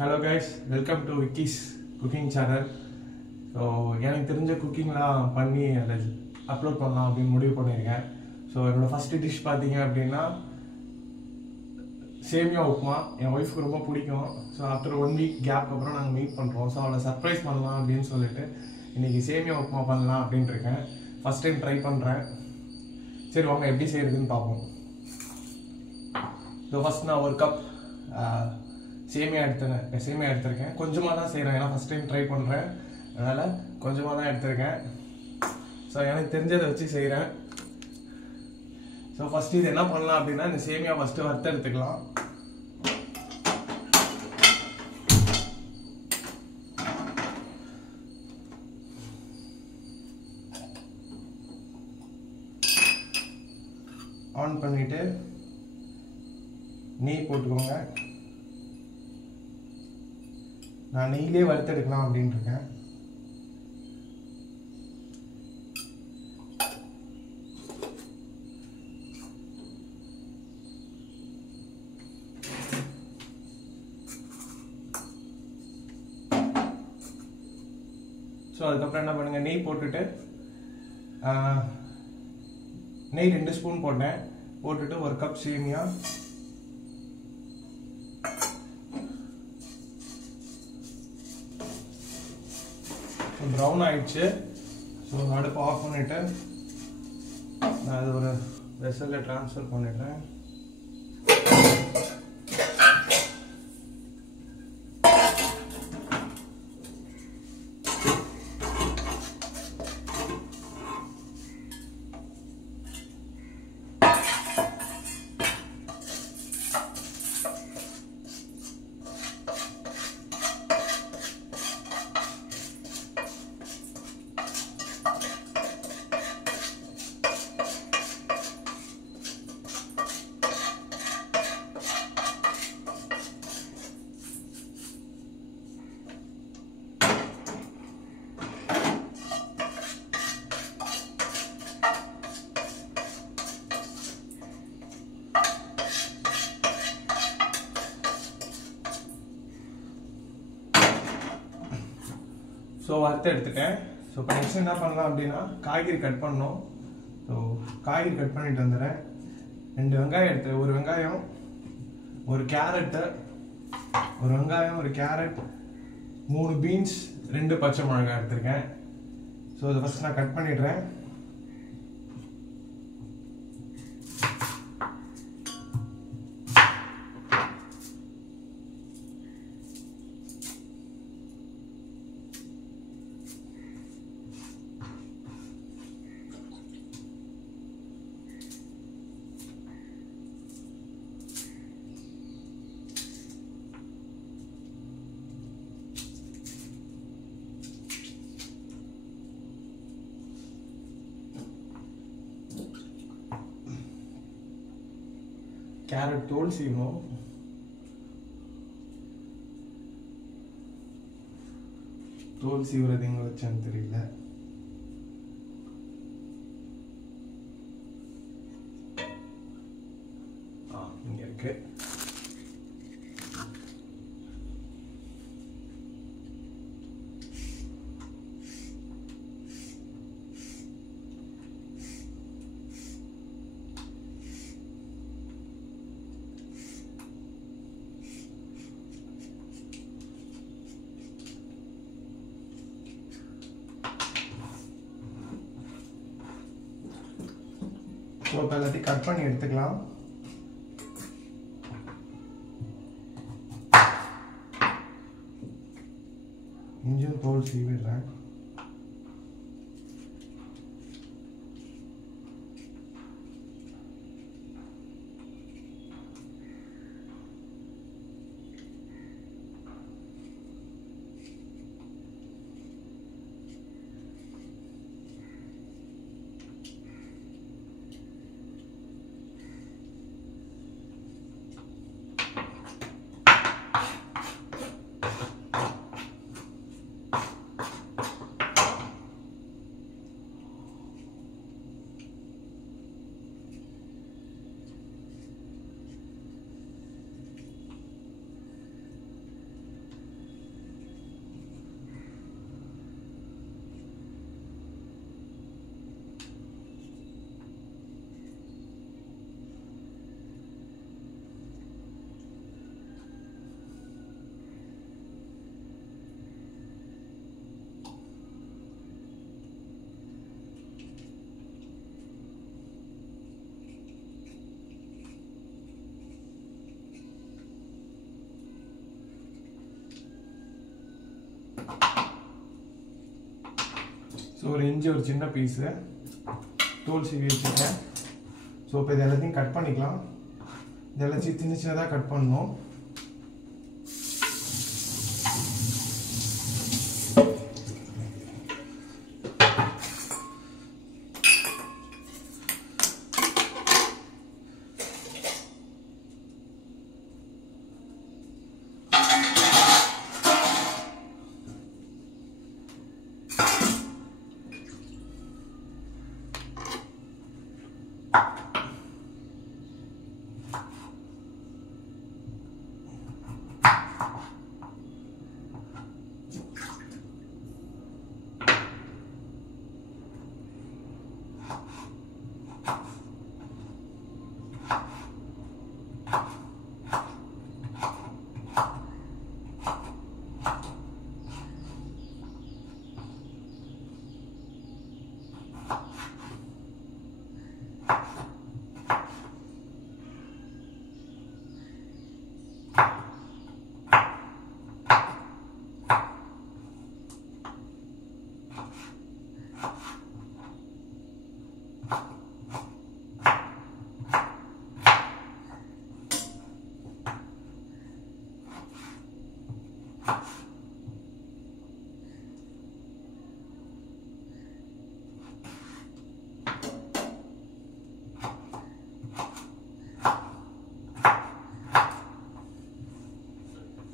Hello guys, welcome to Vicky's cooking channel. So எனக்கு தெரிஞ்ச குக்கிங்லாம் பண்ணி அதை அப்லோட் பண்ணலாம் அப்படின்னு முடிவு பண்ணியிருக்கேன். ஸோ என்னோடய ஃபஸ்ட்டு டிஷ் பார்த்தீங்க அப்படின்னா சேமியா உப்புமா. என் ஒய்ஃப்க்கு ரொம்ப பிடிக்கும். ஸோ ஆஃப்டர் 1 வீக் கேப் அப்புறம் நாங்கள் மீட் பண்ணுறோம். ஸோ அவளை சர்ப்ரைஸ் பண்ணலாம் அப்படின்னு சொல்லிட்டு இன்றைக்கி சேமியா உப்புமா பண்ணலாம் அப்படின்ட்டு இருக்கேன். ஃபஸ்ட் டைம் ட்ரை பண்ணுறேன். சரி வாங்க எப்படி செய்கிறதுன்னு பார்ப்போம். ஸோ ஃபஸ்ட் நான் 1 கப் சேமியா எடுத்திருக்கேன். கொஞ்சமாக தான் செய்கிறேன், ஏன்னா ஃபஸ்ட் டைம் ட்ரை பண்ணுறேன், அதனால் கொஞ்சமாக தான் எடுத்திருக்கேன். ஸோ எனக்கு தெரிஞ்சதை வச்சு செய்கிறேன். ஸோ ஃபஸ்ட்டு இது என்ன பண்ணலாம் அப்படின்னா, இந்த சேமியா ஃபஸ்ட்டு வறுத்து எடுத்துக்கலாம். ஆன் பண்ணிவிட்டு நெய் போட்டுக்கோங்க. நான் நெய்யிலே வறுத்தெடுக்கலாம் அப்படின்ட்டு இருக்கேன். ஸோ அதுக்கப்புறம் என்ன பண்ணுங்கள், நெய் போட்டுட்டு நெய் 2 ஸ்பூன் போட்டுட்டு 1 கப் சேமியா, ப்ரௌன் ஆயிடுச்சு. ஸோ அடுப்பு ஆஃப் பண்ணிவிட்டு நான் அது ஒரு வெசலில் ட்ரான்ஸ்ஃபர் பண்ணிடுறேன். ஸோ வறுத்து எடுத்துட்டேன். ஸோ இப்போ நெக்ஸ்ட் என்ன பண்ணலாம் அப்படின்னா, காய்கறி கட் பண்ணோம். ஸோ காய்கறி கட் பண்ணிட்டு வந்துடுறேன். 2 வெங்காயம் எடுத்து, 1 வெங்காயம், 1 கேரட்டு, 1 வெங்காயம், 1 கேரட், 3 பீன்ஸ், 2 பச்சை மிளகாய் எடுத்திருக்கேன். ஸோ இதை ஃபஸ்ட் நான் கட் பண்ணிடுறேன். கேரட் தோல் சீவணும். தோல் சீவுறது எங்க வச்சான்னு தெரியல. இங்க இருக்கு. ஸோ இப்போ எல்லாத்தையும் கட் பண்ணி எடுத்துக்கலாம். இஞ்சும் தோல் சீவிடுறேன். ஒரு இஞ்சி ஒரு சின்ன பீஸு தோல் சீவி வச்சுருக்கேன். ஸோ இப்போ இது எல்லாத்தையும் கட் பண்ணிக்கலாம். இது எல்லாத்தையும் சின்ன சின்னதாக கட் பண்ணணும்.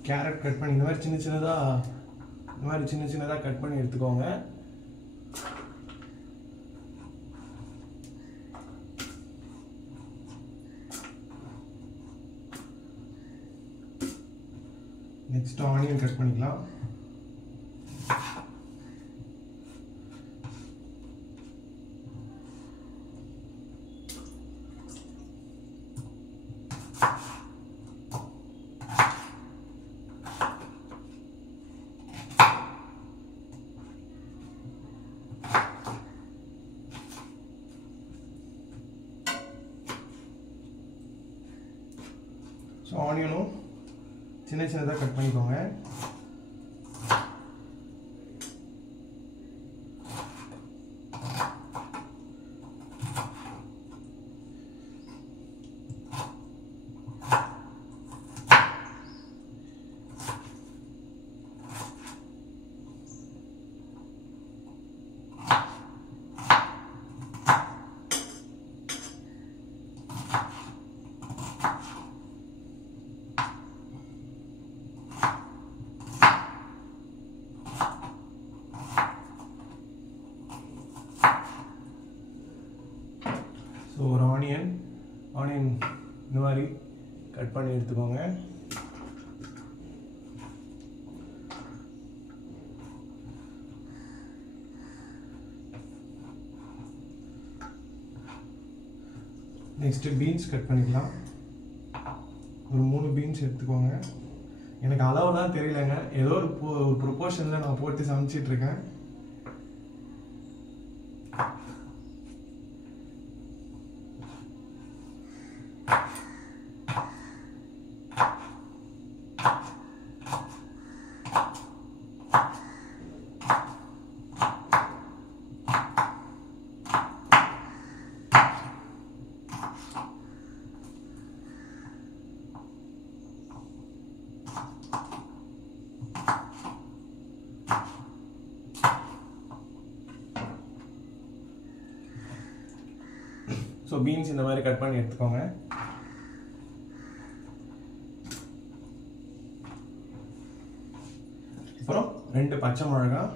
கேரட் கட் பண்ணி இந்த மாதிரி சின்ன சின்னதாக கட் பண்ணி எடுத்துக்கோங்க. நெக்ஸ்ட் ஆனியன் கட் பண்ணிக்கலாம். ஸோ ஆனியனும் சின்னதாக கட் பண்ணிக்கோங்க. ஸோ ஒரு ஆனியன் இந்த மாதிரி கட் பண்ணி எடுத்துக்கோங்க. நெக்ஸ்ட் பீன்ஸ் கட் பண்ணிக்கலாம். ஒரு 3 பீன்ஸ் எடுத்துக்கோங்க. எனக்கு அளவுலாம் தெரியலங்க, ஏதோ ஒரு ப்ரொபோர்ஷனில் நான் போட்டு சமைச்சிட்ருக்கேன். ஸோ பீன்ஸ் இந்த மாதிரி கட் பண்ணி எடுத்துக்கோங்க. அப்புறம் 2 பச்சை மிளகாய்,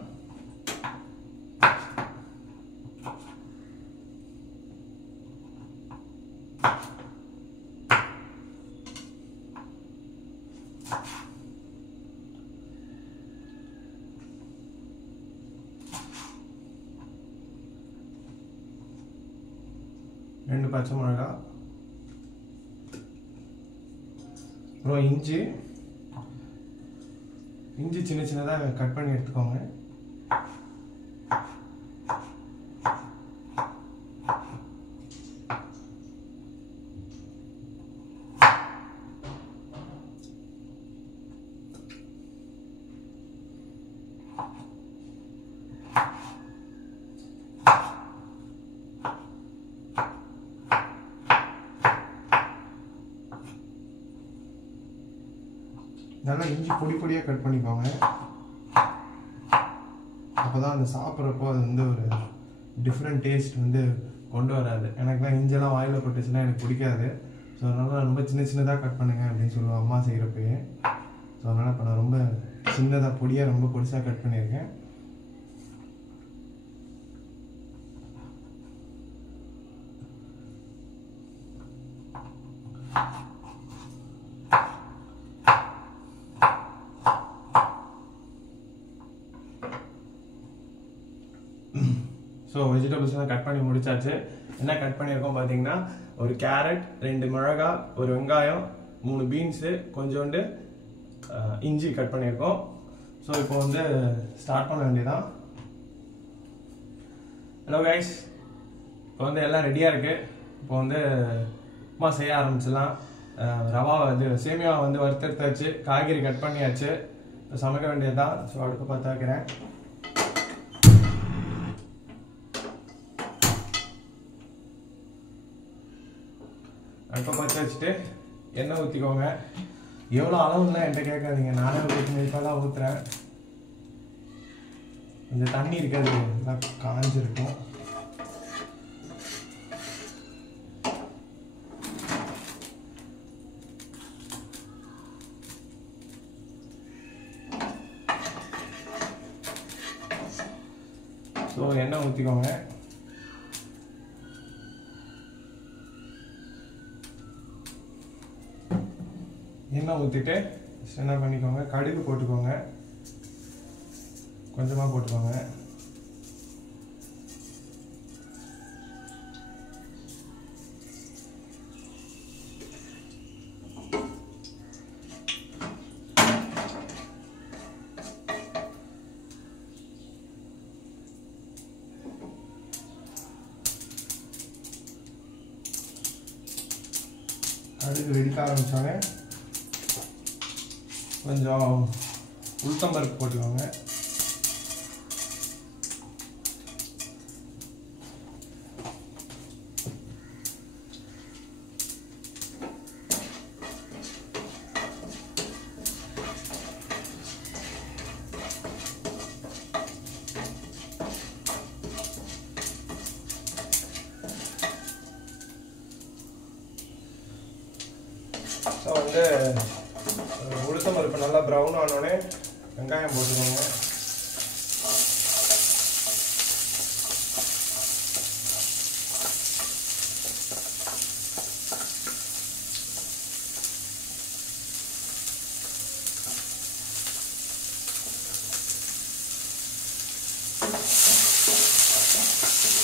அப்புறம் இஞ்சி சின்னதாக கட் பண்ணி எடுத்துக்கோங்க. நல்லா இஞ்சி பொடி பொடியாக கட் பண்ணிக்கோங்க. அப்போ தான் அந்த சாப்பிட்றப்போ அது வந்து ஒரு டிஃப்ரெண்ட் டேஸ்ட் வந்து கொண்டு வராது. எனக்குலாம் இஞ்செல்லாம் வாயில் போட்டுச்சுன்னா எனக்கு பிடிக்காது. ஸோ அதனால் ரொம்ப சின்ன சின்னதாக கட் பண்ணுங்க அப்படின்னு சொல்லுவேன் அம்மா செய்கிறப்பயே. ஸோ அதனால் இப்போ நான் ரொம்ப சின்னதாக பொடியாக ரொம்ப பொடிசாக கட் பண்ணியிருக்கேன். ஸோ வெஜிடபிள்ஸ்லாம் கட் பண்ணி முடிச்சாச்சு. என்ன கட் பண்ணியிருக்கோம் பார்த்தீங்கன்னா, ஒரு கேரட், 2 மிளகாய், ஒரு வெங்காயம், 3 பீன்ஸு, கொஞ்சோண்டு இஞ்சி கட் பண்ணியிருக்கோம். ஸோ இப்போ வந்து ஸ்டார்ட் பண்ண வேண்டியதான். ஹலோ கைஸ், இப்போ வந்து எல்லாம் ரெடியாக இருக்குது. இப்போ வந்து உப்புமா செய்ய ஆரம்பிச்சிடலாம். ரவா இது சேமியாவை வந்து வறுத்தெடுத்தாச்சு, காய்கறி கட் பண்ணியாச்சு. இப்போ சமைக்க வேண்டியதுதான். ஸோ அடுப்பு பார்த்து வைக்கிறேன். அடுப்பை பற்ற வச்சுட்டு எண்ணெய் ஊற்றிக்கோங்க. எவ்வளோ அளவுலாம் என்கிட்ட கேட்காதீங்க, நானே ஒரு 8 மினிட்டாக தான் ஊற்றுறேன். இந்த தண்ணி இருக்காது, எல்லாம் காஞ்சிருக்கும். ஸோ எண்ணெய் ஊற்றிக்கோங்க. எண்ணெய் ஊற்றிட்டு என்ன பண்ணிக்கோங்க, கடுகு போட்டுக்கோங்க, கொஞ்சமாக போட்டுக்கோங்க. கடுகு வெடிக்க ஆரம்பிச்சோன்னே கொஞ்சம் உளுத்தம்பருப்பு போட்டுக்கோங்க. ஸோ வந்து உளுத்தம்பருப்பு நல்லா ப்ரௌன் ஆனோடனே வெங்காயம் போட்டுக்கோங்க.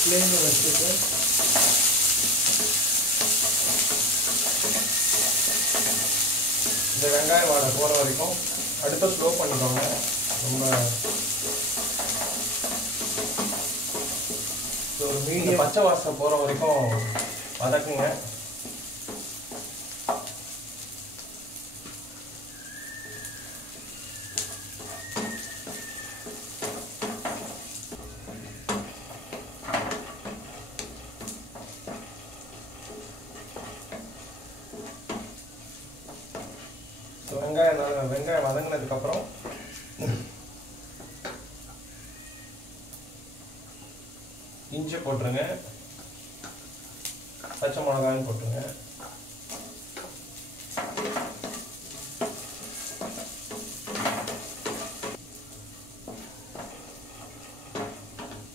ஃப்ளேமை வச்சுட்டு இந்த வெங்காயம் வாடை போகிற வரைக்கும் அடுத்த ஸ்லோ பண்ணிக்கோங்க. ரொம்ப ஒரு மீடியம் பச்சை வாசனை போகிற வரைக்கும் வதக்குங்க. வெங்காயம் வதங்கினதுக்கப்புறம் இஞ்சி போட்டுருங்க, பச்சை மிளகாயும் போட்டுருங்க.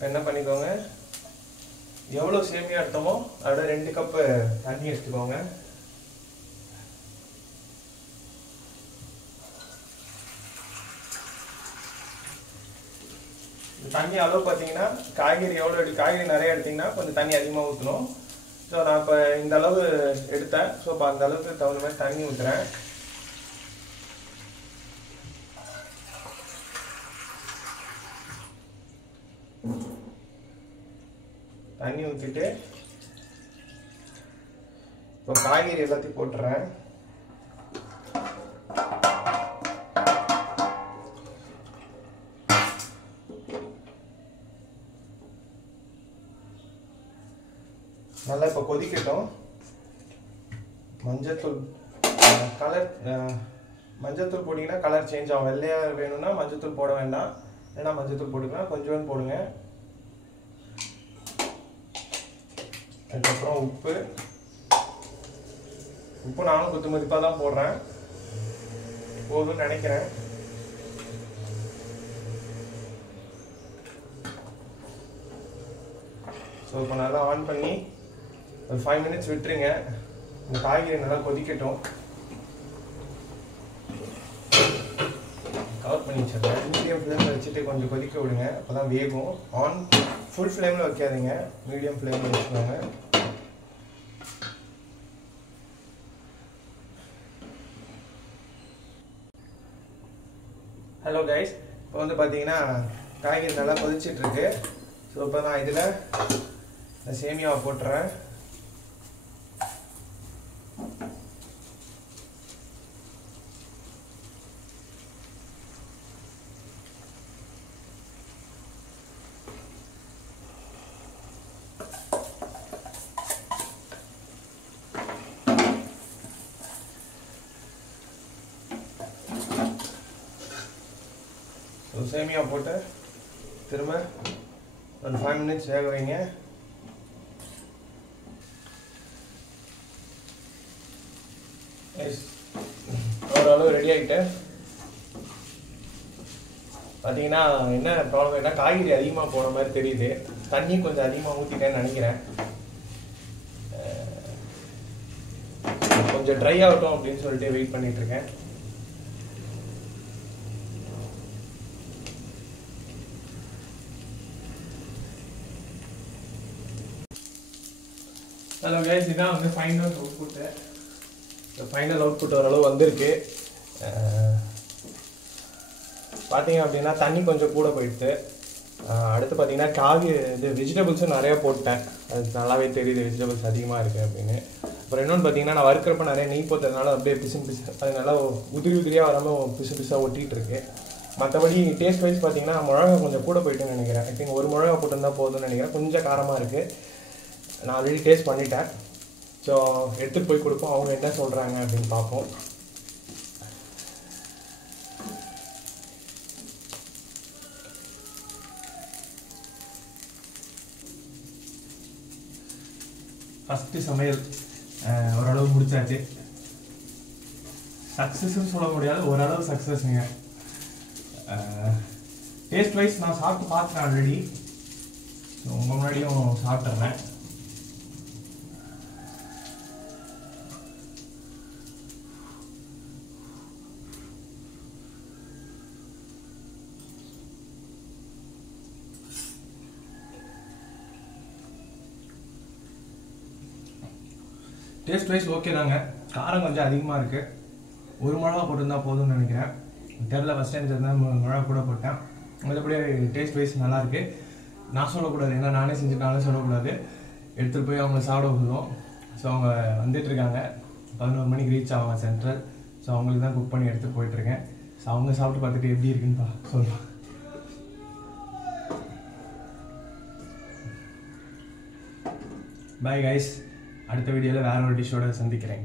என்ன பண்ணிக்கோங்க, எவ்வளோ சேமியா எடுத்தோமோ அதோட 2 கப்பு தண்ணி எடுத்துக்கோங்க. தண்ணி அளவு பார்த்தீங்கன்னா, காய்கறி நிறைய எடுத்தீங்கன்னா கொஞ்சம் தண்ணி அதிகமாக ஊற்றணும். ஸோ நான் இப்போ இந்த அளவு எடுத்தேன். ஸோ இப்போ அந்த அளவுக்கு தகுந்த மாதிரி தண்ணி ஊற்றுறேன். தண்ணி ஊற்றிட்டு இப்போ காய்கறி எல்லாத்தையும் போட்டுறேன். நல்லா இப்போ கொதிக்கட்டும். மஞ்சள் தூள் போட்டிங்கன்னா கலர் சேஞ்ச் ஆகும். வெள்ளையாக வேணும்னா மஞ்சள் தூள் போட வேண்டாம், ஏன்னா மஞ்சள் தூள் போட்டுக்கலாம், கொஞ்சோண்டு போடுங்க. அதுக்கப்புறம் உப்பு நானும் குத்து மதிப்பாக தான் போடுறேன், போதும்னு நினைக்கிறேன். ஸோ இப்போ நல்லா ஆன் பண்ணி ஒரு 5 minutes விட்டுருங்க. இந்த காய்கறி நல்லா கொதிக்கட்டும். கவர் பண்ணி வச்சிடுறேன். மீடியம் ஃப்ளேமில் வச்சுட்டு கொஞ்சம் கொதிக்க விடுங்க, அப்போ தான் வேகும். ஃபுல் ஃப்ளேமில் வைக்காதீங்க, மீடியம் ஃப்ளேமில் வச்சுக்கோங்க. ஹலோ கைஸ், இப்போ வந்து பார்த்தீங்கன்னா காய்கறி நல்லா கொதிச்சிட்ருக்கு. ஸோ இப்போ நான் இதில் சேமியாவை போட்டுறேன். சேமியா போட்டு திரும்ப ஒரு 5 minutes வேக வைங்க. ஓரளவு ரெடி ஆகிட்டு. பார்த்தீங்கன்னா என்ன ப்ராப்ளம் என்ன, காய்கறி அதிகமாக போன மாதிரி தெரியுது, தண்ணி கொஞ்சம் அதிகமாக ஊற்றிட்டேன்னு நினைக்கிறேன். கொஞ்சம் ட்ரை ஆகட்டும் அப்படின்னு சொல்லிட்டு வெயிட் பண்ணிட்டு இருக்கேன். ஹலோ கைஸ், இதான் வந்து ஃபைனல் அவுட்புட்டு. ஃபைனல் அவுட்புட் ஓரளவு வந்திருக்கு. பார்த்தீங்க அப்படின்னா தண்ணி கொஞ்சம் கூட போயிடுது. அடுத்து பார்த்தீங்கன்னா இது வெஜிடபிள்ஸும் நிறையா போட்டேன், அது நல்லாவே தெரியுது வெஜிடபிள்ஸ் அதிகமாக இருக்குது அப்படின்னு. அப்புறம் இன்னொன்று பார்த்தீங்கன்னா நான் வறுக்கிறப்ப நிறைய நெய் போட்டதுனால அப்படியே பிசு அது நல்லா உதிரியாக வராமல் பிசாக ஒட்டிகிட்டு இருக்கு. மற்றபடி டேஸ்ட் வைஸ் பார்த்தீங்கன்னா மிளகா கொஞ்சம் கூட போயிட்டுன்னு நினைக்கிறேன். ஐ திங்க் ஒரு மிளகா போட்டிருந்தா போதும்னு நினைக்கிறேன். கொஞ்சம் காரமாக இருக்குது. நான் ஆல்ரெடி டேஸ்ட் பண்ணிட்டேன். ஸோ எடுத்துகிட்டு போய் கொடுப்போம், அவங்க என்ன சொல்கிறாங்க அப்படின்னு பார்ப்போம். ஃபஸ்ட்டு சமையல் ஓரளவு முடிச்சாச்சு. சக்ஸஸ்ன்னு சொல்ல முடியாது, ஓரளவு சக்ஸஸ்ங்க. டேஸ்ட் வைஸ் நான் சாப்பிட்டு பார்த்துட்டேன் ஆல்ரெடி. ஸோ உங்கள் முன்னாடியும் சாப்பிட்றேன். டேஸ்ட் வைஸ் ஓகே தாங்க. காரம் கொஞ்சம் அதிகமாக இருக்குது, ஒரு மிளகா போட்டிருந்தா போதும்னு நினைக்கிறேன். தெரில, ஃபஸ்ட் டைம் தெரிஞ்சா மிளகா கூட போட்டேன். மற்றபடி டேஸ்ட் வைஸ் நல்லாயிருக்கு. நான் சொல்லக்கூடாது, ஏன்னா நானே செஞ்சுட்டாலும் சொல்லக்கூடாது. எடுத்துகிட்டு போய் அவங்க சாப்பிட விடுவோம். ஸோ அவங்க வந்துட்டுருக்காங்க, 11 மணிக்கு ரீச் ஆவாங்க சென்ட்ரல். ஸோ அவங்களுக்கு தான் குக் பண்ணி எடுத்துகிட்டு போயிட்டுருக்கேன். ஸோ அவங்க சாப்பிட்டு பார்த்துட்டு எப்படி இருக்குன்னு சொல்லலாம். பாய் கைஸ், அடுத்த வீடியோவில் வேற ஒரு டிஷ்ஷோட சந்திக்கிறேன்.